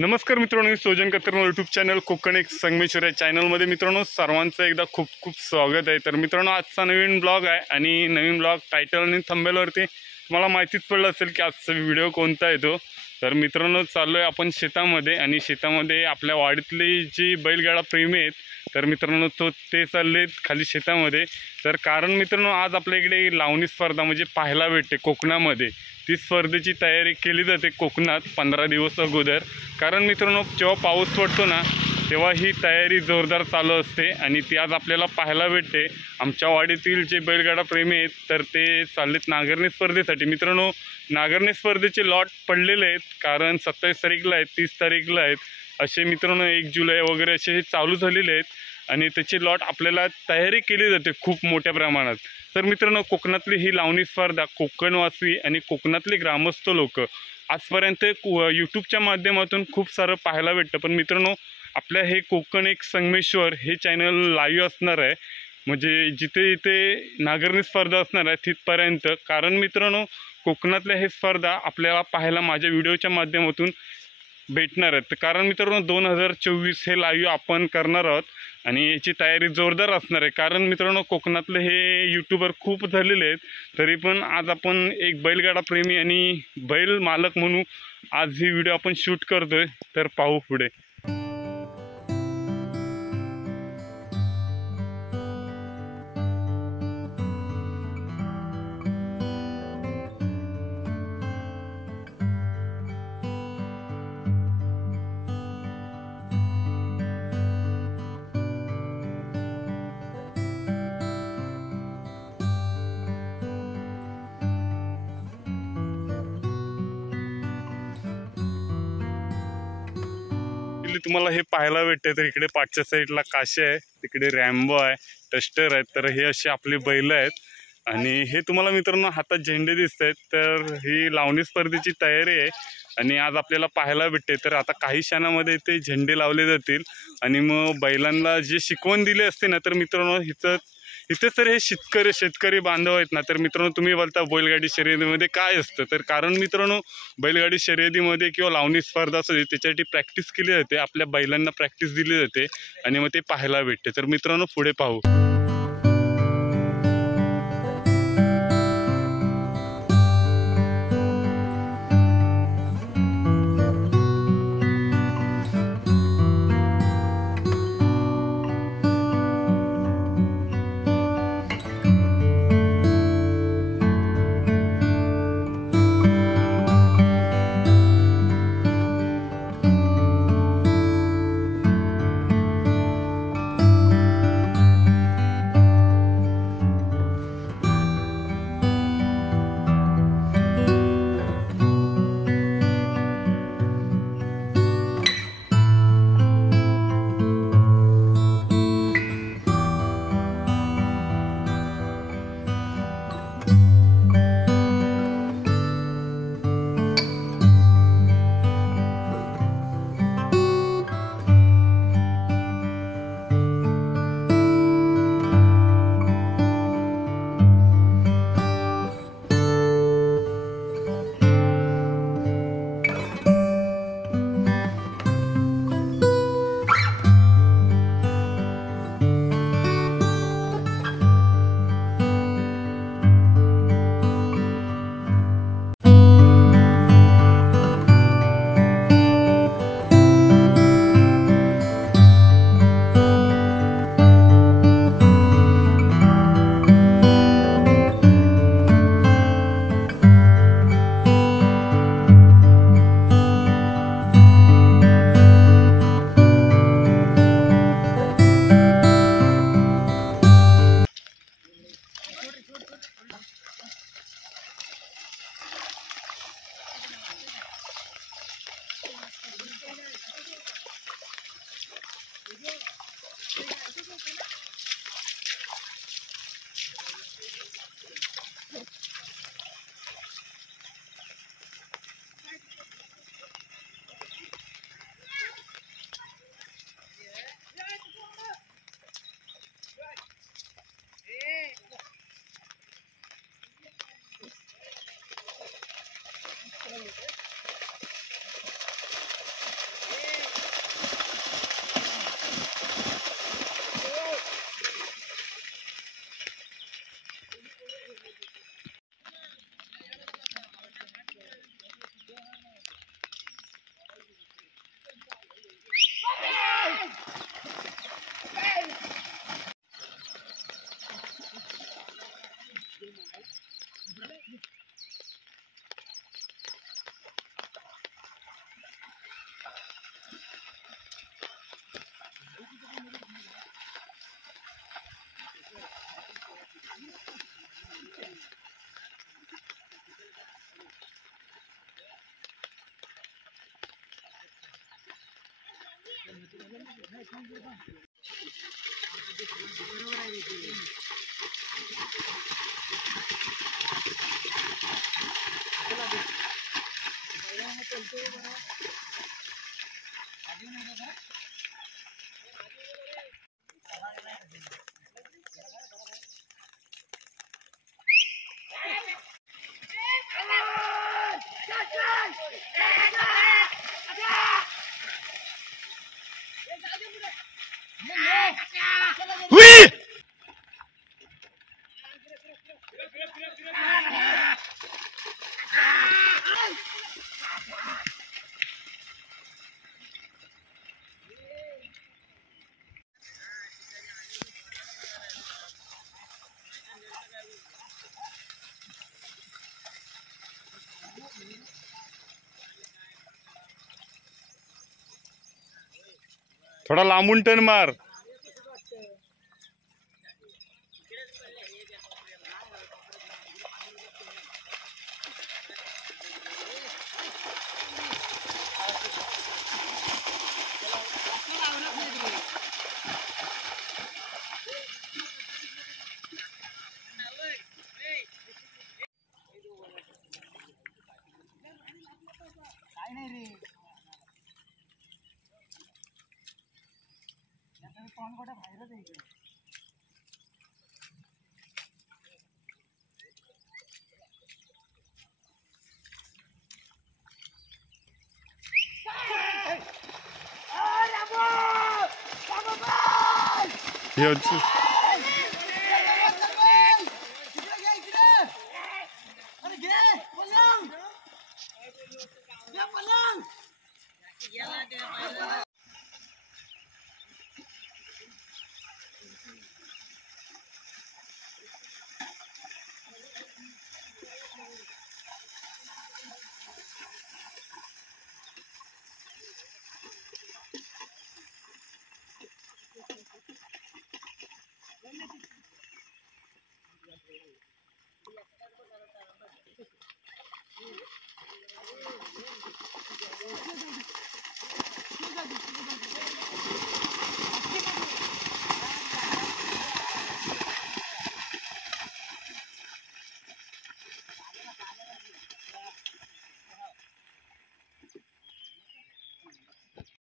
नमस्कार मित्रांनो, मी सोजन कत्तरमल यूट्यूब चॅनल कोकण एक संगमेश्वर या चॅनलमध्ये मित्रांनो सर्वांचं एकदा खूप खूप स्वागत आहे। तर मित्रांनो आजचा नवीन ब्लॉग आहे आणि नवीन ब्लॉग टायटल आणि थंबनेलवरती तुम्हाला माहितीच पडलं असेल की आजचा व्हिडिओ कोणता येतो। तर मित्रांनो चाललो आहे आपण शेतामध्ये आणि शेतामध्ये आपल्या वाडीतली जी बैलगाडा प्रेमी आहेत तर मित्रांनो ते चाललेत खाली शेतामध्ये। तर कारण मित्रांनो आज आपल्या इकडे लावणी स्पर्धा म्हणजे पाहायला भेटते कोकणामध्ये। ती स्पर्धेची तयारी केली जाते कोकणात 15 दिवस अगोदर। कारण मित्रांनो जेव्हा पाऊस पडतो ना तेव्हा ही तयारी जोरदार चालू असते आणि ती आज आपल्याला पाहायला भेटते। आमच्या वाडीतील जे बैलगाडा प्रेमी आहेत तर ते चाललेत नांगरणी स्पर्धेसाठी। मित्रांनो नांगरणी स्पर्धेचे लॉट पडलेले आहेत, कारण 27 तारीखला आहेत, 30 तारीखला आहेत, असे मित्रांनो 1 जुलै वगैरे असे हे चालू झालेले आहेत आणि त्याची लॉट आपल्याला तयारी केली जाते खूप मोठ्या प्रमाणात। तर मित्रांनो कोकणातली ही लावणी स्पर्धा कोकणवासी आणि कोकणातले ग्रामस्थ लोक आजपर्यंत यूट्यूबच्या माध्यमातून खूप सारं पाहायला भेटतं। पण मित्रांनो आपल्या हे कोकण एक संगमेश्वर हे चॅनल लाईव्ह असणार आहे, म्हणजे जिथे जिथे नांगरणी स्पर्धा असणार आहे तिथपर्यंत। कारण मित्रांनो कोकणातल्या हे स्पर्धा आपल्याला पाहायला माझ्या व्हिडिओच्या माध्यमातून भेटणार आहेत। कारण मित्रांनो 2024 हे लाईव्ह आपण करणार आहोत आणि याची तयारी जोरदार असणार आहे। कारण मित्रांनो कोकणातले हे यूट्यूबर खूप झालेले आहेत, तरी पण आज आपण एक बैलगाडा प्रेमी आणि बैल मालक म्हणून आज ही व्हिडिओ आपण शूट करतोय। तर पाहू पुढे। तुम्हाला हे पाहायला भेटते तर इकडे पाठच्या साईडला काशी आहे, तिकडे रॅम्बो आहे, टस्टर आहेत। तर हे असे आपले बैल आहेत आणि हे तुम्हाला मित्रांनो हातात झेंडे दिसत आहेत। तर ही लावणी स्पर्धेची तयारी आहे आणि आज आपल्याला पाहायला भेटते। तर आता काही क्षणामध्ये ते झेंडे लावले जातील आणि मग बैलांना जे शिकवण दिली असते ना तर मित्रांनो इथे तर हे शेतकरी बांधव आहेत ना। तर मित्रांनो तुम्ही बोलता बैलगाडी शर्यतीमध्ये काय असतं, तर कारण मित्रांनो बैलगाडी शर्यतीमध्ये किंवा लावणी स्पर्धा असते त्याच्यासाठी प्रॅक्टिस केली जाते, आपल्या बैलांना प्रॅक्टिस दिली जाते आणि मग ते पाहायला भेटते। तर मित्रांनो पुढे पाहू। हुई! थोडा लांबून टर्न मार.